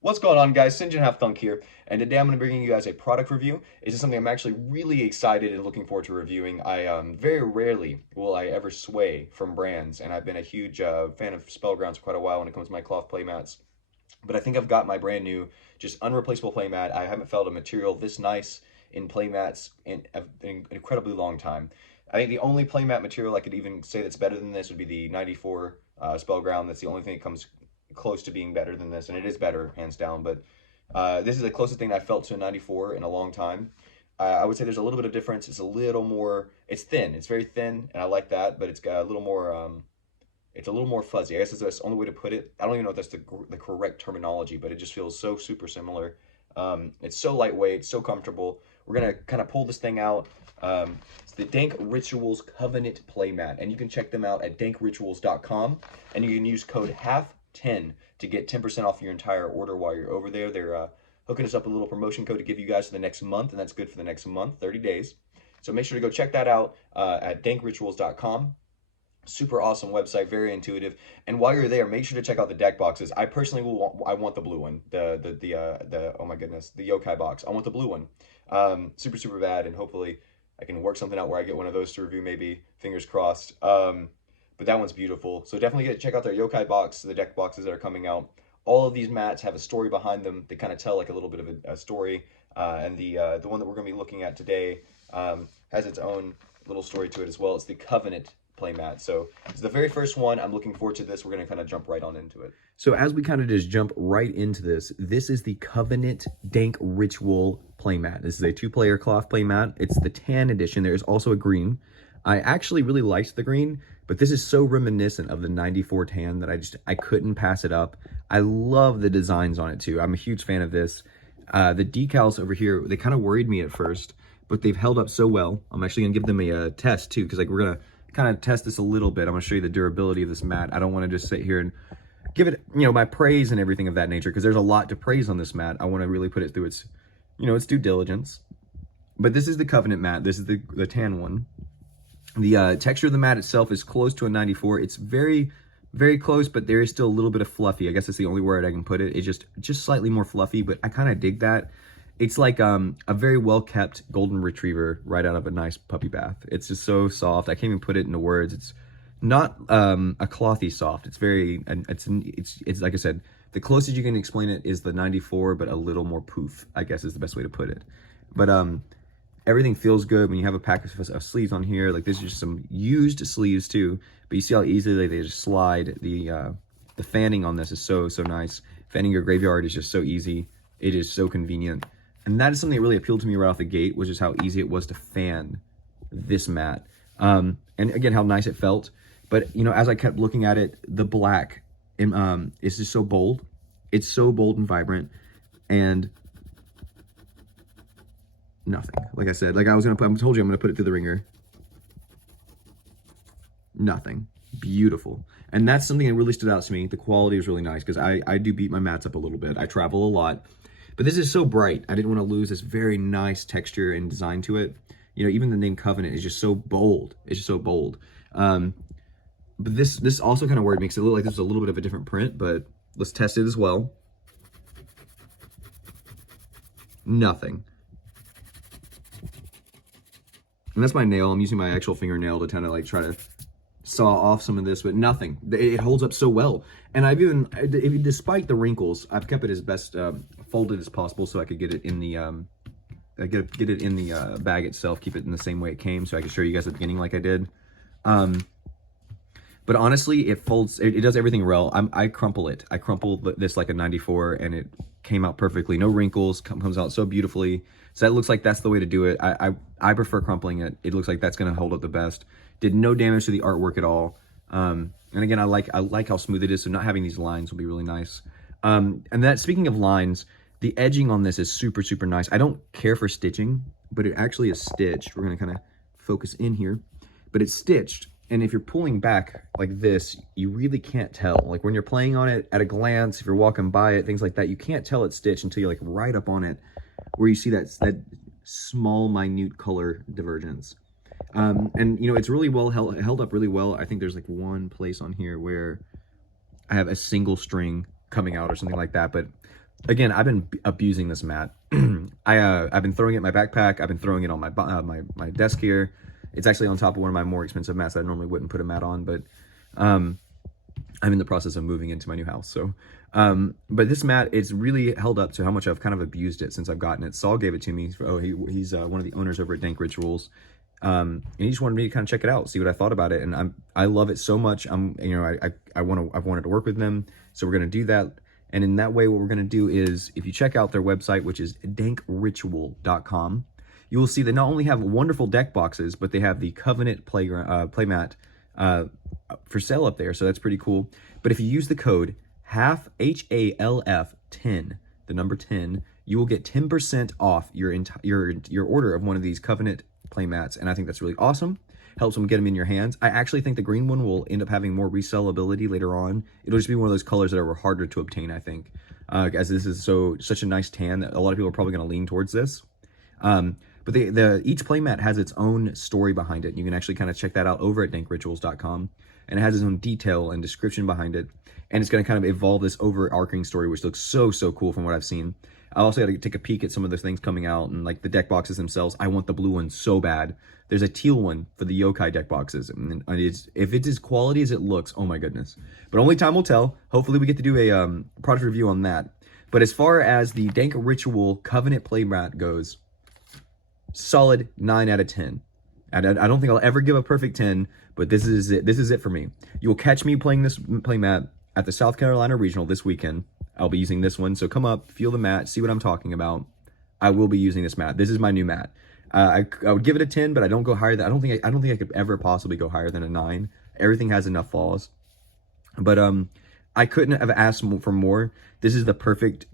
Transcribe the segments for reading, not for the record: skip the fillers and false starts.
What's going on, guys? Sinjin Half Thunk here, and today I'm going to be bringing you guys a product review. It's just something I'm actually really excited and looking forward to reviewing. Very rarely will I ever sway from brands, and I've been a huge fan of Spellgrounds for quite a while when it comes to my cloth playmats. But I think I've got my brand new, just unreplaceable playmat. I haven't felt a material this nice in playmats in an incredibly long time. I think the only playmat material I could even say that's better than this would be the 94 Spellground. That's the only thing that comes close to being better than this, and it is better, hands down. But this is the closest thing I felt to a 94 in a long time. I would say there's a little bit of difference. It's a little more, it's thin. It's very thin, and I like that, but it's got a little more, it's a little more fuzzy. I guess that's the only way to put it. I don't even know if that's the correct terminology, but it just feels so super similar. It's so lightweight, so comfortable. We're gonna kind of pull this thing out. It's the Dank Rituals Covenant Playmat, and you can check them out at dankrituals.com, and you can use code HALF10 to get 10% off your entire order while you're over there. They're hooking us up a little promotion code to give you guys for the next month, and that's good for the next month, 30 days. So make sure to go check that out at dankrituals.com. Super awesome website, very intuitive. And while you're there, make sure to check out the deck boxes. I personally I want the blue one. The oh my goodness, the yokai box. I want the blue one. Super bad, and hopefully I can work something out where I get one of those to review. Maybe, fingers crossed. But that one's beautiful. So definitely check out their yokai box, the deck boxes that are coming out. All of these mats have a story behind them. They kind of tell like a little bit of a story. And the one that we're going to be looking at today has its own little story to it as well. It's the Covenant playmat. So it's the very first one. I'm looking forward to this. We're going to kind of jump right on into it. So as we kind of just jump right into this is the Covenant Dank Ritual playmat. This is a 2-player cloth playmat. It's the tan edition. There is also a green. I actually really liked the green, but this is so reminiscent of the 94 tan that I couldn't pass it up. I love the designs on it too. I'm a huge fan of this. The decals over here, they kind of worried me at first, but they've held up so well. I'm actually gonna give them a test too, because like we're gonna kind of test this a little bit. I'm gonna show you the durability of this mat. I don't want to just sit here and give it, my praise and everything of that nature, because there's a lot to praise on this mat. I want to really put it through its, its due diligence. But this is the Covenant mat. This is the tan one. The texture of the mat itself is close to a 94. It's very close, but there is still a little bit of fluffy. I guess that's the only word I can put it. It's just slightly more fluffy, but I kind of dig that. It's like a very well-kept golden retriever right out of a nice puppy bath. It's just so soft. I can't even put it into words. It's not a clothy soft. It's very, it's like I said, the closest you can explain it is the 94, but a little more poof, I guess is the best way to put it. But everything feels good when you have a pack of sleeves on here. Like there's just some used sleeves too, but you see how easily they just slide. The fanning on this is so nice. Fanning your graveyard is just so easy. It is so convenient. And that is something that really appealed to me right off the gate, which is how easy it was to fan this mat. And again, how nice it felt. But, as I kept looking at it, the black is just so bold. It's so bold and vibrant. And nothing. Like I said, like I told you I'm going to put it through the ringer. Nothing. Beautiful. And that's something that really stood out to me. The quality is really nice because I do beat my mats up a little bit. I travel a lot. But this is so bright. I didn't want to lose this very nice texture and design to it. Even the name Covenant is just so bold. It's just so bold. But this also kind of worried me because it looked like this was a little bit of a different print, but let's test it as well. Nothing. And that's my nail. I'm using my actual fingernail to kind of like try to saw off some of this, but nothing. It holds up so well. And I've even, despite the wrinkles, I've kept it as best folded as possible so I could get it in the get it in the bag itself, keep it in the same way it came, so I could show you guys at the beginning like I did. But honestly, it folds. It does everything well. I crumple it. I crumple this like a 94, and it came out perfectly. No wrinkles. Comes out so beautifully. So that looks like that's the way to do it. I prefer crumpling it. It looks like that's going to hold up the best. Did no damage to the artwork at all. And again, I like how smooth it is. So not having these lines will be really nice. And that, speaking of lines, the edging on this is super nice. I don't care for stitching, but it actually is stitched. We're going to kind of focus in here, but it's stitched. And if you're pulling back like this, you really can't tell. Like when you're playing on it at a glance, if you're walking by it, things like that, you can't tell it's stitched until you're like right up on it, where you see that small, minute color divergence. And it's really well held up really well. I think there's like one place on here where I have a single string coming out or something like that, but Again, I've been abusing this mat. I've been throwing it in my backpack. I've been throwing it on my desk here. It's actually on top of one of my more expensive mats that I normally wouldn't put a mat on, but um, I'm in the process of moving into my new house. So, but this mat, it's really held up to how much I've kind of abused it since I've gotten it. Saul gave it to me. Oh, he's one of the owners over at Dank Rituals. And he just wanted me to kind of check it out, see what I thought about it. And I love it so much. I've wanted to work with them. So we're going to do that. And in that way, what we're going to do is, if you check out their website, which is dankritual.com, you will see they not only have wonderful deck boxes, but they have the Covenant Playmat for sale up there. So that's pretty cool. But if you use the code HALF, HALF 10, the number 10, you will get 10% off your order of one of these Covenant Playmats. And I think that's really awesome. Helps them get them in your hands. I actually think the green one will end up having more resellability later on. It'll just be one of those colors that are harder to obtain, I think, as this is such a nice tan that a lot of people are probably going to lean towards this. But each playmat has its own story behind it. You can actually kind of check that out over at dankrituals.com, and it has its own detail and description behind it. And it's going to kind of evolve this overarching story, which looks so cool from what I've seen. I also got to take a peek at some of the things coming out, and like the deck boxes themselves. I want the blue one so bad. There's a teal one for the yokai deck boxes, and if it's as quality as it looks, oh my goodness. But only time will tell. Hopefully we get to do a product review on that. But as far as the Dank Ritual Covenant Playmat goes, solid 9 out of 10. I don't think I'll ever give a perfect 10, but this is it. This is it for me. You'll catch me playing this playmat at the South Carolina Regional this weekend. I'll be using this one, so come up, feel the mat, see what I'm talking about. I will be using this mat. This is my new mat. I would give it a 10, but I don't go higher than I don't think I could ever possibly go higher than a 9. Everything has enough flaws, but I couldn't have asked for more. This is the perfect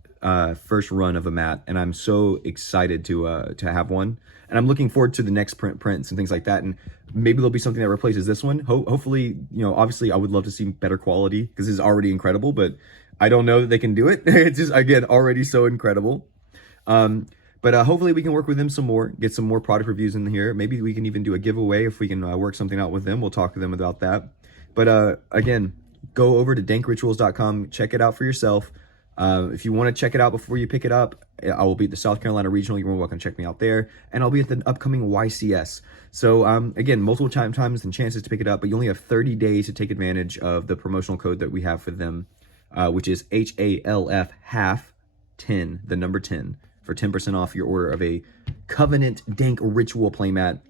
first run of a mat, and I'm so excited to have one. And I'm looking forward to the next prints and things like that. And maybe there'll be something that replaces this one. Hopefully, obviously I would love to see better quality because this is already incredible, but I don't know that they can do it. It's just, again, already so incredible. But hopefully we can work with them some more, get some more product reviews in here. Maybe we can even do a giveaway if we can work something out with them. We'll talk to them about that. But again, go over to dankrituals.com, check it out for yourself. If you want to check it out before you pick it up, I will be at the South Carolina Regional. You're more welcome to check me out there. And I'll be at the upcoming YCS. So again, multiple times and chances to pick it up, but you only have 30 days to take advantage of the promotional code that we have for them, which is HALF 10, the number 10, for 10% off your order of a Covenant Dank Ritual playmat.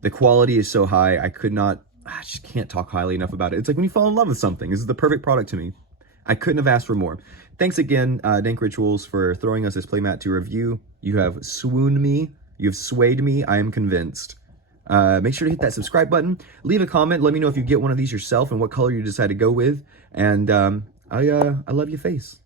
The quality is so high, I just can't talk highly enough about it. It's like when you fall in love with something. This is the perfect product to me. I couldn't have asked for more. Thanks again, Dank Rituals, for throwing us this playmat to review. You have swooned me. You have swayed me. I am convinced. Make sure to hit that subscribe button. Leave a comment. Let me know if you get one of these yourself and what color you decide to go with. And I love your face.